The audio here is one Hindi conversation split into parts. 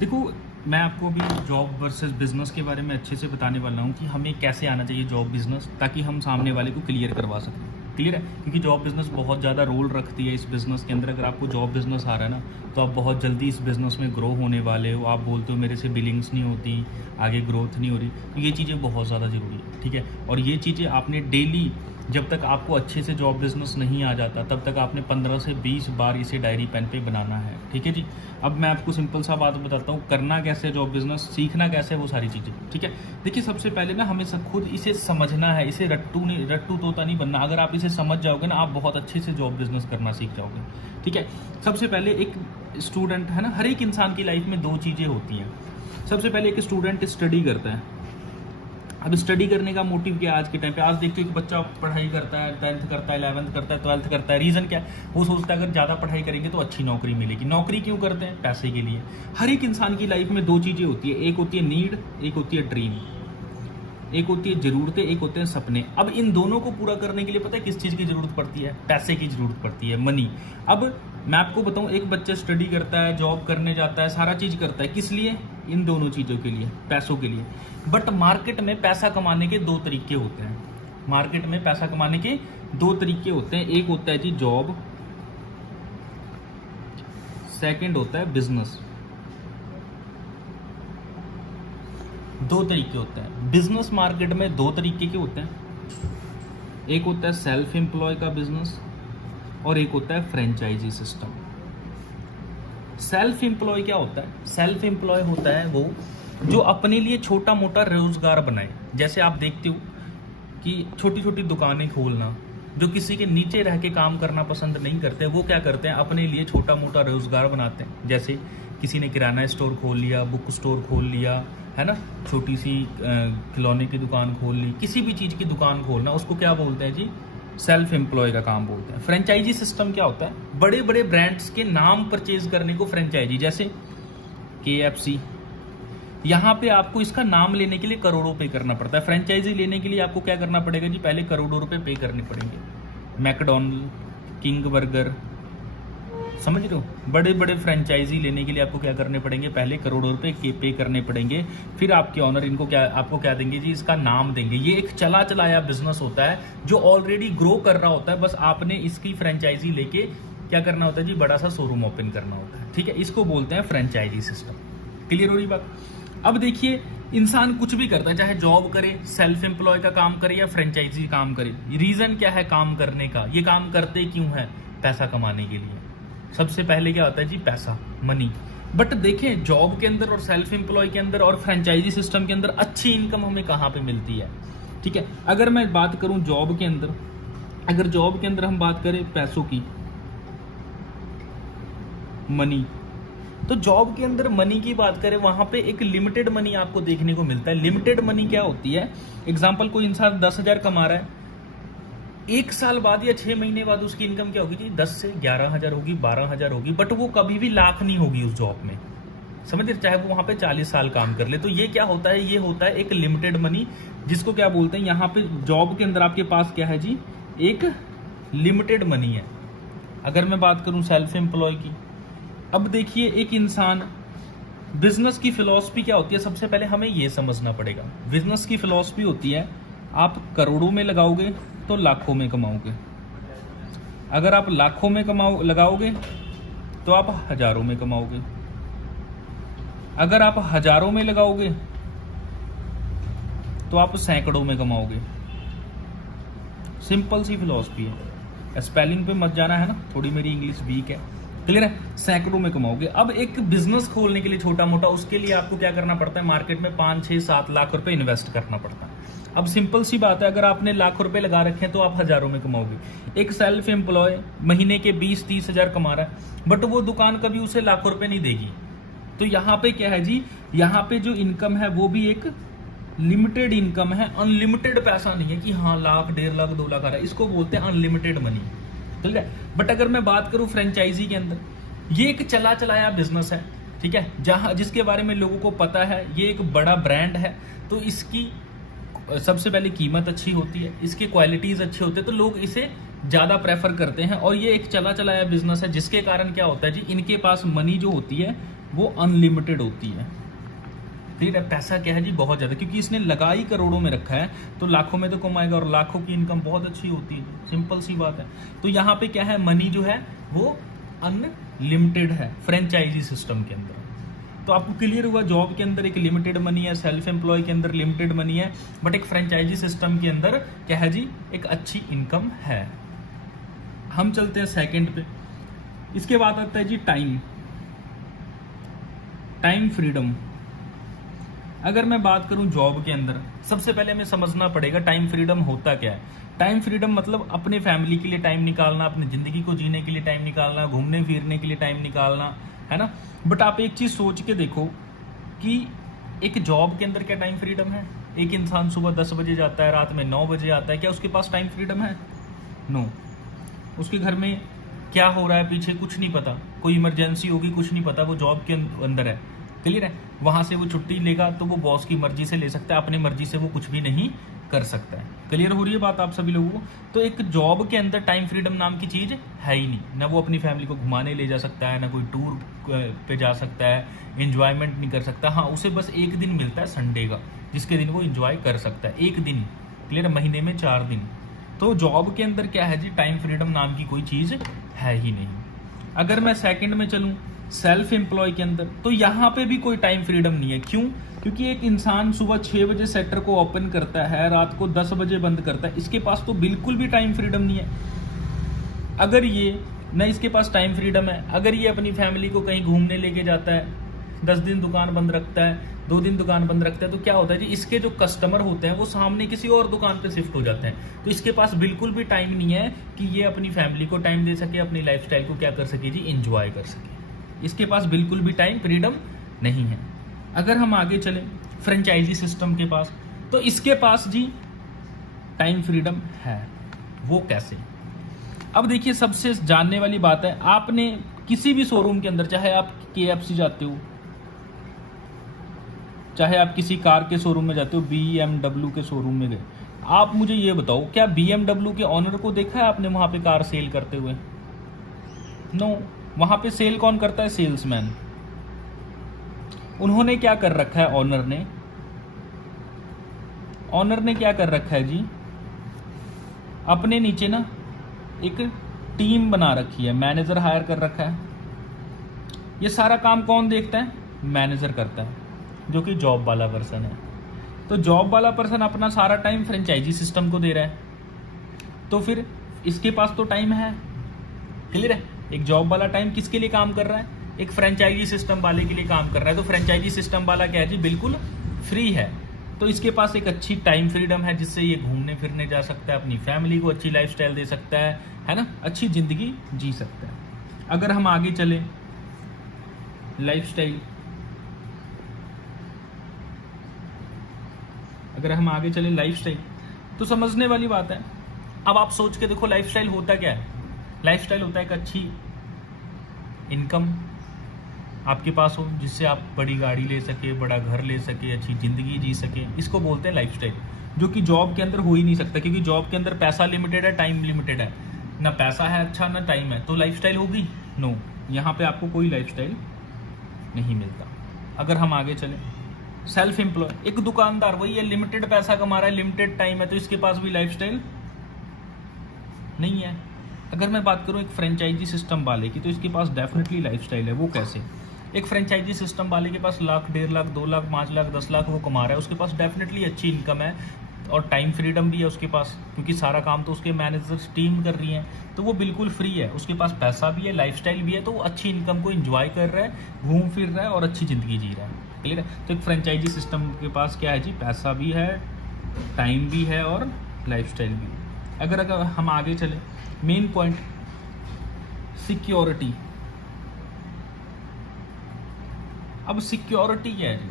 देखो, मैं आपको अभी जॉब वर्सेस बिजनेस के बारे में अच्छे से बताने वाला हूँ कि हमें कैसे आना चाहिए जॉब बिजनेस, ताकि हम सामने वाले को क्लियर करवा सकें। क्लियर है? क्योंकि जॉब बिजनेस बहुत ज़्यादा रोल रखती है इस बिज़नेस के अंदर। अगर आपको जॉब बिजनेस आ रहा है ना, तो आप बहुत जल्दी इस बिज़नेस में ग्रो होने वाले हो। आप बोलते हो मेरे से बिलिंग्स नहीं होती, आगे ग्रोथ नहीं हो रही, तो ये चीज़ें बहुत ज़्यादा ज़रूरी है। ठीक है? और ये चीज़ें आपने डेली, जब तक आपको अच्छे से जॉब बिजनेस नहीं आ जाता, तब तक आपने 15 से 20 बार इसे डायरी पेन पे बनाना है। ठीक है जी? अब मैं आपको सिंपल सा बात बताता हूँ, करना कैसे जॉब बिजनेस, सीखना कैसे, वो सारी चीज़ें। ठीक है? देखिए, सबसे पहले ना हमें खुद इसे समझना है। इसे रट्टू तोता नहीं बनना। अगर आप इसे समझ जाओगे ना, आप बहुत अच्छे से जॉब बिजनेस करना सीख जाओगे। ठीक है? सबसे पहले एक स्टूडेंट है ना, हर एक इंसान की लाइफ में दो चीज़ें होती हैं। सबसे पहले एक स्टूडेंट स्टडी करता है। अब स्टडी करने का मोटिव क्या है आज के टाइम पे? आज देखते हो कि बच्चा पढ़ाई करता है, 10th करता है, 11th करता है, 12th करता है। रीज़न क्या है? वो सोचता है अगर ज़्यादा पढ़ाई करेंगे तो अच्छी नौकरी मिलेगी। नौकरी क्यों करते हैं? पैसे के लिए। हर एक इंसान की लाइफ में दो चीज़ें होती है, एक होती है नीड, एक होती है ड्रीम। एक होती है ज़रूरतें, एक होते हैं सपने। अब इन दोनों को पूरा करने के लिए पता है किस चीज़ की ज़रूरत पड़ती है? पैसे की ज़रूरत पड़ती है, मनी। अब मैं आपको बताऊं, एक बच्चा स्टडी करता है, जॉब करने जाता है, सारा चीज़ करता है, किस लिए? इन दोनों चीज़ों के लिए, पैसों के लिए। बट मार्केट में पैसा कमाने के दो तरीके होते हैं। मार्केट में पैसा कमाने के दो तरीके होते हैं। एक होता है जी जॉब, सेकंड होता है बिजनेस। दो तरीके होते हैं बिजनेस मार्केट में, दो तरीके के होते हैं। एक होता है सेल्फ एम्प्लॉय का बिजनेस और एक होता है फ्रेंचाइजी सिस्टम। सेल्फ एम्प्लॉय क्या होता है? सेल्फ एम्प्लॉय होता है वो जो अपने लिए छोटा मोटा रोजगार बनाए। जैसे आप देखते हो कि छोटी छोटी दुकानें खोलना, जो किसी के नीचे रह के काम करना पसंद नहीं करते, वो क्या करते हैं? अपने लिए छोटा मोटा रोजगार बनाते हैं। जैसे किसी ने किराना स्टोर खोल लिया, बुक स्टोर खोल लिया, है ना, छोटी सी खिलौने की दुकान खोल ली, किसी भी चीज़ की दुकान खोलना, उसको क्या बोलते हैं जी? सेल्फ एम्प्लॉय का काम बोलते हैं। फ्रेंचाइजी सिस्टम क्या होता है? बड़े बड़े ब्रांड्स के नाम परचेज करने को फ्रेंचाइजी। जैसे KFC, यहाँ पे आपको इसका नाम लेने के लिए करोड़ों पे करना पड़ता है। फ्रेंचाइजी लेने के लिए आपको क्या करना पड़ेगा जी? पहले करोड़ों रुपए पे करने पड़ेंगे। मैकडोनल्ड, किंग बर्गर, समझ रहे हो? बड़े बड़े फ्रेंचाइजी लेने के लिए आपको क्या करने पड़ेंगे? पहले करोड़ों रुपए पे करने पड़ेंगे। फिर आपके ऑनर इनको आपको क्या देंगे जी? इसका नाम देंगे। ये एक चला चलाया बिजनेस होता है जो ऑलरेडी ग्रो कर रहा होता है। बस आपने इसकी फ्रेंचाइजी लेके क्या करना होता है जी? बड़ा सा शोरूम ओपन करना होता है। ठीक है? इसको बोलते हैं फ्रेंचाइजी सिस्टम। क्लियर हो रही बात? अब देखिए, इंसान कुछ भी करता है, चाहे जॉब करे, सेल्फ एम्प्लॉय का काम करे या फ्रेंचाइजी काम करे। रीजन क्या है काम करने का? ये काम करते क्यों है? पैसा कमाने के लिए। सबसे पहले क्या होता है जी? पैसा, मनी। बट देखें, जॉब के अंदर और सेल्फ एम्प्लॉय के अंदर और फ्रेंचाइजी सिस्टम के अंदर अच्छी इनकम हमें कहाँ पे मिलती है? ठीक है? अगर मैं बात करूं जॉब के अंदर, अगर जॉब के अंदर हम बात करें पैसों की, मनी, तो जॉब के अंदर मनी की बात करें, वहां पे एक लिमिटेड मनी आपको देखने को मिलता है। लिमिटेड मनी क्या होती है? एग्जाम्पल, कोई इंसान 10,000 कमा रहा है, एक साल बाद या 6 महीने बाद उसकी इनकम क्या होगी जी? 10 से 11,000 होगी, 12,000 होगी। बट वो कभी भी लाख नहीं होगी उस जॉब में। समझ रहे? चाहे वो वहां पे 40 साल काम कर ले। तो ये क्या होता है? ये होता है एक लिमिटेड मनी, जिसको क्या बोलते हैं? यहाँ पे जॉब के अंदर आपके पास क्या है जी? एक लिमिटेड मनी है। अगर मैं बात करूं सेल्फ एम्प्लॉय की, अब देखिए, एक इंसान, बिजनेस की फिलॉसफी क्या होती है? सबसे पहले हमें यह समझना पड़ेगा। बिजनेस की फिलॉसफी होती है, आप करोड़ों में लगाओगे तो लाखों में कमाओगे। अगर आप लाखों में लगाओगे तो आप हजारों में कमाओगे। अगर आप हजारों में लगाओगे तो आप सैकड़ों में कमाओगे। सिंपल सी फिलॉसफी है। स्पेलिंग पे मत जाना, है ना, थोड़ी मेरी इंग्लिश वीक है। क्लियर है? सैकड़ों में कमाओगे। अब एक बिजनेस खोलने के लिए छोटा मोटा, उसके लिए आपको क्या करना पड़ता है? मार्केट में 5, 6, 7 लाख रुपए इन्वेस्ट करना पड़ता है। अब सिंपल सी बात है, अगर आपने लाख रुपए लगा रखे हैं तो आप हजारों में कमाओगे। एक सेल्फ एम्प्लॉय महीने के 20-30 हजार कमा रहा है, बट वो दुकान कभी उसे लाखों रुपए नहीं देगी। तो यहाँ पे क्या है जी? यहाँ पे जो इनकम है वो भी एक लिमिटेड इनकम है। अनलिमिटेड पैसा नहीं है कि हाँ लाख, 1.5 लाख, 2 लाख आ रहा है। इसको बोलते हैं अनलिमिटेड मनी। ठीक है? बट अगर मैं बात करूं फ्रेंचाइजी के अंदर, ये एक चला चलाया बिजनेस है। ठीक है? जिसके बारे में लोगों को पता है, ये एक बड़ा ब्रांड है, तो इसकी सबसे पहले कीमत अच्छी होती है, इसकी क्वालिटीज अच्छी होती है, तो लोग इसे ज्यादा प्रेफर करते हैं। और ये एक चला चलाया बिजनेस है, जिसके कारण क्या होता है जी? इनके पास मनी जो होती है वो अनलिमिटेड होती है। ठीक है, पैसा क्या है जी बहुत ज़्यादा, क्योंकि इसने लगा ही करोड़ों में रखा है तो लाखों में तो कमाएगा, और लाखों की इनकम बहुत अच्छी होती है, सिंपल सी बात है। तो यहाँ पे क्या है, मनी जो है वो अनलिमिटेड है फ्रेंचाइजी सिस्टम के अंदर। तो आपको क्लियर हुआ, जॉब के अंदर एक लिमिटेड मनी है, सेल्फ एम्प्लॉय के अंदर लिमिटेड मनी है, बट एक फ्रेंचाइजी सिस्टम के अंदर क्या है जी, एक अच्छी इनकम है। हम चलते हैं सेकंड पे। इसके बाद आता है जी टाइम फ्रीडम। अगर मैं बात करूं जॉब के अंदर, सबसे पहले हमें समझना पड़ेगा टाइम फ्रीडम होता क्या है। टाइम फ्रीडम मतलब अपने फैमिली के लिए टाइम निकालना, अपनी जिंदगी को जीने के लिए टाइम निकालना, घूमने फिरने के लिए टाइम निकालना, है ना। बट आप एक चीज सोच के देखो कि एक जॉब के अंदर क्या टाइम फ्रीडम है? एक इंसान सुबह 10 बजे जाता है, रात में 9 बजे आता है, क्या उसके पास टाइम फ्रीडम है? नो। उसके घर में क्या हो रहा है पीछे कुछ नहीं पता, कोई इमरजेंसी होगी कुछ नहीं पता, वो जॉब के अंदर है, क्लियर है। वहां से वो छुट्टी लेगा तो वो बॉस की मर्जी से ले सकता है, अपनी मर्जी से वो कुछ भी नहीं कर सकता है। क्लियर हो रही है बात आप सभी लोगों को? तो एक जॉब के अंदर टाइम फ्रीडम नाम की चीज है ही नहीं। ना वो अपनी फैमिली को घुमाने ले जा सकता है, ना कोई टूर पे जा सकता है, एंजॉयमेंट नहीं कर सकता। हाँ, उसे बस एक दिन मिलता है संडे का, जिसके दिन वो एंजॉय कर सकता है, एक दिन, क्लियर, महीने में 4 दिन। तो जॉब के अंदर क्या है जी, टाइम फ्रीडम नाम की कोई चीज है ही नहीं। अगर मैं सेकंड में चलूं सेल्फ एम्प्लॉय के अंदर, तो यहाँ पे भी कोई टाइम फ्रीडम नहीं है। क्यों? क्योंकि एक इंसान सुबह 6 बजे सेक्टर को ओपन करता है, रात को 10 बजे बंद करता है, इसके पास तो बिल्कुल भी टाइम फ्रीडम नहीं है। अगर ये न इसके पास टाइम फ्रीडम है, अगर ये अपनी फैमिली को कहीं घूमने लेके जाता है, 10 दिन दुकान बंद रखता है, 2 दिन दुकान बंद रखता है, तो क्या होता है जी, इसके जो कस्टमर होते हैं वो सामने किसी और दुकान पे शिफ्ट हो जाते हैं। तो इसके पास बिल्कुल भी टाइम नहीं है कि ये अपनी फैमिली को टाइम दे सके, अपनी लाइफस्टाइल को क्या कर सके जी, एंजॉय कर सके। इसके पास बिल्कुल भी टाइम फ्रीडम नहीं है। अगर हम आगे चले फ्रेंचाइजी सिस्टम के पास, तो इसके पास जी टाइम फ्रीडम है। वो कैसे? अब देखिए, सबसे जानने वाली बात है, आपने किसी भी शोरूम के अंदर, चाहे आप KFC जाते हो, चाहे आप किसी कार के शोरूम में जाते हो, BMW के शोरूम में गए, आप मुझे ये बताओ, क्या BMW के ऑनर को देखा है आपने वहां पे कार सेल करते हुए? नो। वहां पे सेल कौन करता है? सेल्समैन। उन्होंने क्या कर रखा है, ऑनर ने क्या कर रखा है जी, अपने नीचे ना एक टीम बना रखी है, मैनेजर हायर कर रखा है। ये सारा काम कौन देखता है? मैनेजर करता है, जो कि जॉब वाला पर्सन है। तो जॉब वाला पर्सन अपना सारा टाइम फ्रेंचाइजी सिस्टम को दे रहा है, तो फिर इसके पास तो टाइम है, क्लियर है। एक जॉब वाला टाइम किसके लिए काम कर रहा है? एक फ्रेंचाइजी सिस्टम वाले के लिए काम कर रहा है। तो फ्रेंचाइजी सिस्टम वाला क्या है जी, बिल्कुल फ्री है। तो इसके पास एक अच्छी टाइम फ्रीडम है, जिससे ये घूमने फिरने जा सकता है, अपनी फैमिली को अच्छी लाइफस्टाइल दे सकता है ना, अच्छी जिंदगी जी सकता है। अगर हम आगे चले लाइफस्टाइल, तो समझने वाली बात है। अब आप सोच के देखो, लाइफस्टाइल होता क्या है? लाइफस्टाइल होता है एक अच्छी इनकम आपके पास हो, जिससे आप बड़ी गाड़ी ले सके, बड़ा घर ले सके, अच्छी जिंदगी जी सके। इसको बोलते हैं लाइफस्टाइल, जो कि जॉब के अंदर हो ही नहीं सकता, क्योंकि जॉब के अंदर पैसा लिमिटेड है, टाइम लिमिटेड है। ना पैसा है अच्छा, ना टाइम है, तो लाइफस्टाइल होगी? नो। यहाँ पे आपको कोई लाइफस्टाइल नहीं मिलता। अगर हम आगे चले सेल्फ एम्प्लॉय, एक दुकानदार, वही है, लिमिटेड पैसा कमा रहा है, लिमिटेड टाइम है, तो इसके पास भी लाइफस्टाइल नहीं है। अगर मैं बात करूं एक फ्रेंचाइजी सिस्टम वाले की, तो इसके पास डेफिनेटली लाइफस्टाइल है। वो कैसे? एक फ्रेंचाइजी सिस्टम वाले के पास लाख, 1.5 लाख, 2 लाख, 5 लाख, 10 लाख वो कमा रहा है, उसके पास डेफिनेटली अच्छी इनकम है और टाइम फ्रीडम भी है उसके पास, क्योंकि सारा काम तो उसके मैनेजर्स टीम कर रही है, तो वो बिल्कुल फ्री है। उसके पास पैसा भी है, लाइफस्टाइल भी है, तो वो अच्छी इनकम को एंजॉय कर रहा है, घूम फिर रहा है और अच्छी जिंदगी जी रहा है, क्लियर है। तो एक फ्रेंचाइजी सिस्टम के पास क्या है जी, पैसा भी है, टाइम भी है और लाइफस्टाइल भी है। अगर हम आगे चले, मेन पॉइंट सिक्योरिटी। अब सिक्योरिटी क्या है जी?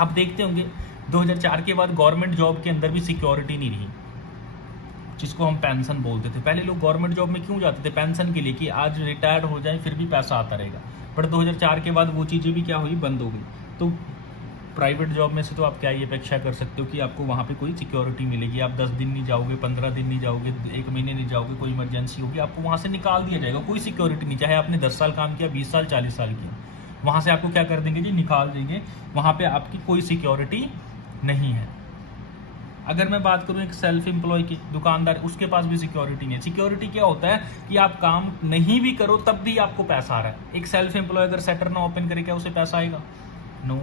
आप देखते होंगे 2004 के बाद गवर्नमेंट जॉब के अंदर भी सिक्योरिटी नहीं रही, जिसको हम पेंशन बोलते थे। पहले लोग गवर्नमेंट जॉब में क्यों जाते थे? पेंशन के लिए, कि आज रिटायर्ड हो जाए फिर भी पैसा आता रहेगा। बट 2004 के बाद वो चीज़ें भी क्या हुई, बंद हो गई। तो प्राइवेट जॉब में से तो आप क्या ये अपेक्षा कर सकते हो कि आपको वहाँ पे कोई सिक्योरिटी मिलेगी? आप 10 दिन नहीं जाओगे, 15 दिन नहीं जाओगे, 1 महीने नहीं जाओगे, कोई इमरजेंसी होगी, आपको वहाँ से निकाल दिया जाएगा, कोई सिक्योरिटी नहीं। चाहे आपने 10 साल काम किया, 20 साल, 40 साल किया, वहां से आपको क्या कर देंगे जी, निकाल देंगे, वहां पे आपकी कोई सिक्योरिटी नहीं है। अगर मैं बात करूं एक सेल्फ एम्प्लॉय की, दुकानदार, उसके पास भी सिक्योरिटी नहीं है। सिक्योरिटी क्या होता है कि आप काम नहीं भी करो तब भी आपको पैसा आ रहा है। एक सेल्फ एम्प्लॉय अगर शटर ना ओपन करे, क्या उसे पैसा आएगा? नो।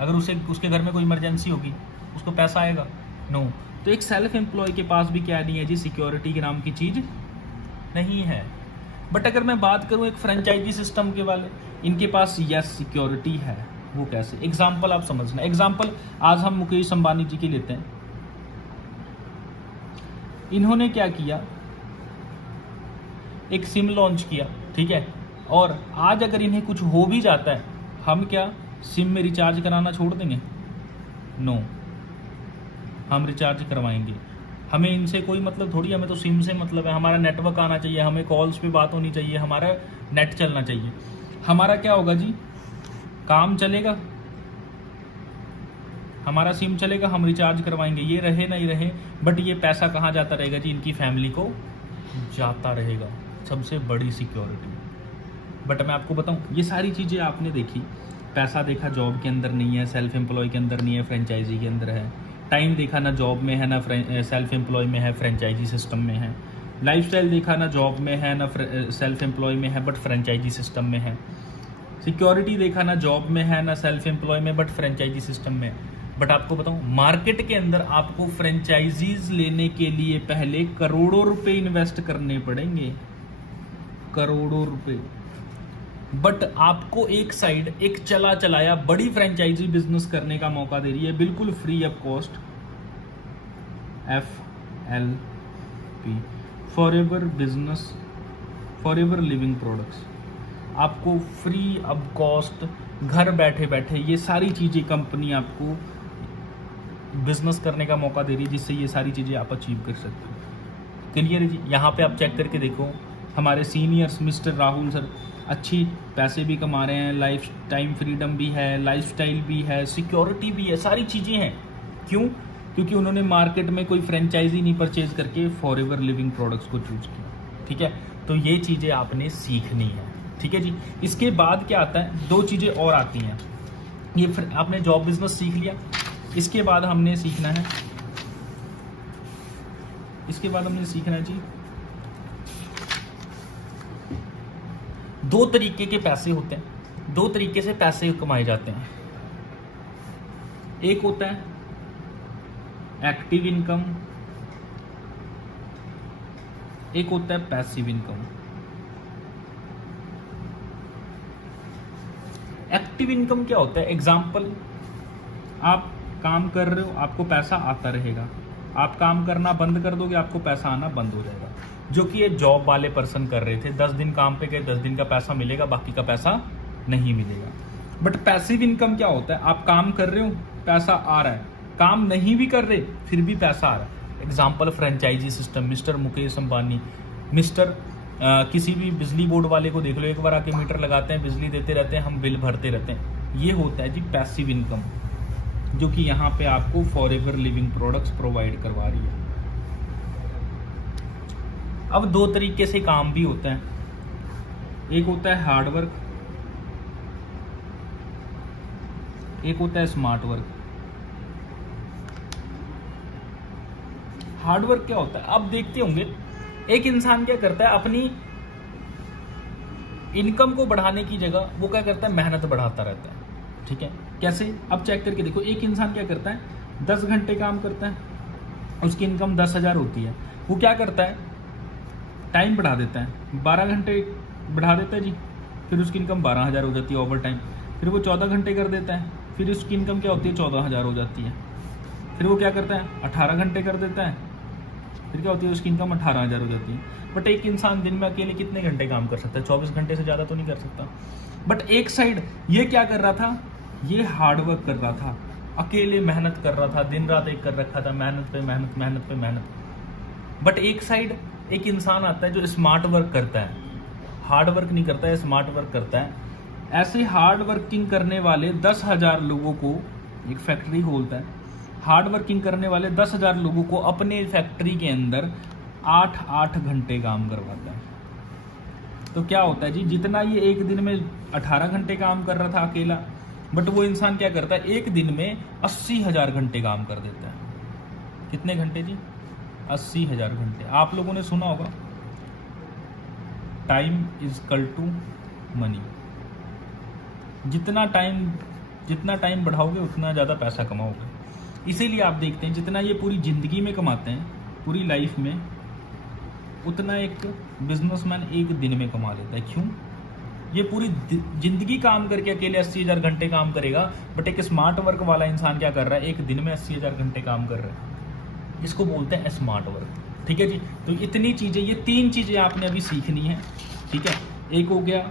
अगर उसे उसके घर में कोई इमरजेंसी होगी, उसको पैसा आएगा? नो। तो एक सेल्फ एम्प्लॉय के पास भी क्या नहीं है जी, सिक्योरिटी के नाम की चीज नहीं है। बट अगर मैं बात करूं एक फ्रेंचाइजी सिस्टम के वाले, इनके पास यस सिक्योरिटी है। वो कैसे? एग्जाम्पल आप समझना। एग्जाम्पल आज हम मुकेश अंबानी जी की लेते हैं। इन्होंने क्या किया, एक सिम लॉन्च किया, ठीक है, और आज अगर इन्हें कुछ हो भी जाता है, हम क्या सिम में रिचार्ज कराना छोड़ देंगे? नो, हम रिचार्ज करवाएंगे। हमें इनसे कोई मतलब थोड़ी, हमें तो सिम से मतलब है। हमारा नेटवर्क आना चाहिए, हमें कॉल्स पे बात होनी चाहिए, हमारा नेट चलना चाहिए। हमारा क्या होगा जी, काम चलेगा, हमारा सिम चलेगा, हम रिचार्ज करवाएंगे, ये रहे नहीं रहे, बट ये पैसा कहाँ जाता रहेगा जी, इनकी फैमिली को जाता रहेगा। सबसे बड़ी सिक्योरिटी। बट मैं आपको बताऊं, ये सारी चीज़ें आपने देखी, पैसा देखा जॉब के अंदर नहीं है, सेल्फ एम्प्लॉय के अंदर नहीं है, फ्रेंचाइजी के अंदर है। टाइम देखा ना जॉब में है, ना सेल्फ एम्प्लॉय में है, फ्रेंचाइजी सिस्टम में है। लाइफस्टाइल देखा ना जॉब में है, ना सेल्फ एम्प्लॉय में है, बट फ्रेंचाइजी सिस्टम में है। सिक्योरिटी देखा ना जॉब में है, ना सेल्फ एम्प्लॉय में, बट फ्रेंचाइजी सिस्टम में है। बट आपको बताऊं, मार्केट के अंदर आपको फ्रेंचाइजीज लेने के लिए पहले करोड़ों रुपए इन्वेस्ट करने पड़ेंगे, करोड़ों रुपए। बट आपको एक साइड एक चला चलाया बड़ी फ्रेंचाइजी बिजनेस करने का मौका दे रही है, बिल्कुल free of cost, FLP, forever business forever living products. आपको फ्री ऑफ कॉस्ट घर बैठे बैठे ये सारी चीज़ें कंपनी आपको बिजनेस करने का मौका दे रही है, जिससे ये सारी चीज़ें आप अचीव कर सकते हो। क्लियर है जी? यहाँ पे आप चेक करके देखो, हमारे सीनियर्स मिस्टर राहुल सर अच्छी पैसे भी कमा रहे हैं, लाइफ टाइम फ्रीडम भी है, लाइफस्टाइल भी है, सिक्योरिटी भी है, सारी चीज़ें हैं। क्यों? क्योंकि उन्होंने मार्केट में कोई फ्रेंचाइजी नहीं परचेज करके फॉरएवर लिविंग प्रोडक्ट्स को चूज किया। ठीक है, तो ये चीज़ें आपने सीखनी है। ठीक है जी। इसके बाद क्या आता है, दो चीज़ें और आती हैं। ये आपने जॉब बिजनेस सीख लिया, इसके बाद हमने सीखना है, जी दो तरीके के पैसे होते हैं, दो तरीके से पैसे कमाए जाते हैं। एक होता है एक्टिव इनकम, एक होता है पैसिव इनकम। एक्टिव इनकम क्या होता है? एग्जाम्पल, आप काम कर रहे हो, आपको पैसा आता रहेगा, आप काम करना बंद कर दोगे, आपको पैसा आना बंद हो जाएगा, जो कि ये जॉब वाले पर्सन कर रहे थे। 10 दिन काम पे गए, 10 दिन का पैसा मिलेगा, बाकी का पैसा नहीं मिलेगा। बट पैसिव इनकम क्या होता है? आप काम कर रहे हो, पैसा आ रहा है, काम नहीं भी कर रहे फिर भी पैसा आ रहा है। Example franchisee system, mister Mukesh Ambani, mister किसी भी बिजली बोर्ड वाले को देख लो, एक बार आके मीटर लगाते हैं, बिजली देते रहते हैं, हम बिल भरते रहते हैं। ये होता है जी पैसिव इनकम, जो कि यहाँ पे आपको फॉरएवर लिविंग प्रोडक्ट्स प्रोवाइड करवा रही है। अब दो तरीके से काम भी होता है, एक होता है हार्ड वर्क, एक होता है स्मार्ट वर्क। हार्ड वर्क क्या होता है? आप देखते होंगे एक इंसान क्या करता है, अपनी इनकम को बढ़ाने की जगह वो क्या करता है, मेहनत बढ़ाता रहता है। ठीक है, कैसे? अब चेक करके देखो, एक इंसान क्या करता है, 10 घंटे काम करता है, उसकी इनकम 10,000 होती है, वो क्या करता है, टाइम बढ़ा देता है, 12 घंटे बढ़ा देता है जी, फिर उसकी इनकम 12,000 हो जाती है ओवर टाइम। फिर वो 14 घंटे कर देता है, फिर उसकी इनकम क्या होती है, 14,000 हो जाती है। फिर वो क्या करता है, 18 घंटे कर देता है, फिर क्या होती है, उसकी इनकम 18,000 हो जाती है। बट एक इंसान दिन में अकेले कितने घंटे काम कर सकता है? 24 घंटे से ज़्यादा तो नहीं कर सकता। बट एक साइड ये क्या कर रहा था, ये हार्ड वर्क कर रहा था, अकेले मेहनत कर रहा था, दिन रात एक कर रखा था, मेहनत पे मेहनत, मेहनत पे मेहनत। बट एक साइड एक इंसान आता है जो स्मार्ट वर्क करता है, हार्ड वर्क नहीं करता है, स्मार्ट वर्क करता है। ऐसे हार्ड वर्किंग करने वाले 10,000 लोगों को एक फैक्ट्री खोलता है, हार्ड वर्किंग करने वाले 10,000 लोगों को अपने फैक्ट्री के अंदर 8-8 घंटे काम करवाता है। तो क्या होता है जी, जितना ये एक दिन में 18 घंटे काम कर रहा था अकेला, बट वो इंसान क्या करता है, एक दिन में 80,000 घंटे काम कर देता है। कितने घंटे जी? 80,000 घंटे। आप लोगों ने सुना होगा time is equal to money. जितना टाइम बढ़ाओगे उतना ज़्यादा पैसा कमाओगे। इसीलिए आप देखते हैं जितना ये पूरी ज़िंदगी में कमाते हैं, पूरी लाइफ में, उतना एक बिजनेसमैन एक दिन में कमा लेता है। क्यों? ये पूरी ज़िंदगी काम करके अकेले 80,000 घंटे काम करेगा, बट एक स्मार्ट वर्क वाला इंसान क्या कर रहा है, एक दिन में 80,000 घंटे काम कर रहा है। इसको बोलते हैं स्मार्ट वर्क। ठीक है जी। तो इतनी चीज़ें, ये 3 चीज़ें आपने अभी सीखनी है। ठीक है, एक हो गया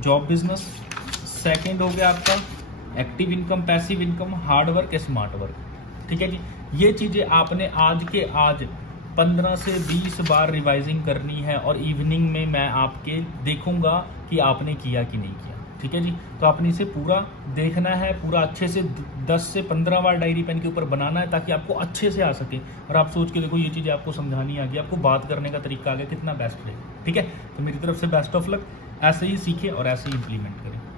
जॉब बिजनेस, सेकंड हो गया आपका active income, passive income, hard work, smart work. ठीक है जी। ये चीज़ें आपने आज के आज 15 से 20 बार रिवाइजिंग करनी है, और इवनिंग में मैं आपके देखूंगा कि आपने किया कि नहीं किया। ठीक है जी। तो आपने इसे पूरा देखना है, पूरा अच्छे से 10 से 15 बार डायरी पेन के ऊपर बनाना है, ताकि आपको अच्छे से आ सके। और आप सोच के देखो, ये चीज़ें आपको समझानी आ गई, आपको बात करने का तरीका आ गया, कितना बेस्ट है। ठीक है। तो मेरी तरफ से बेस्ट ऑफ लक। ऐसे ही सीखें और ऐसे ही इंप्लीमेंट करें।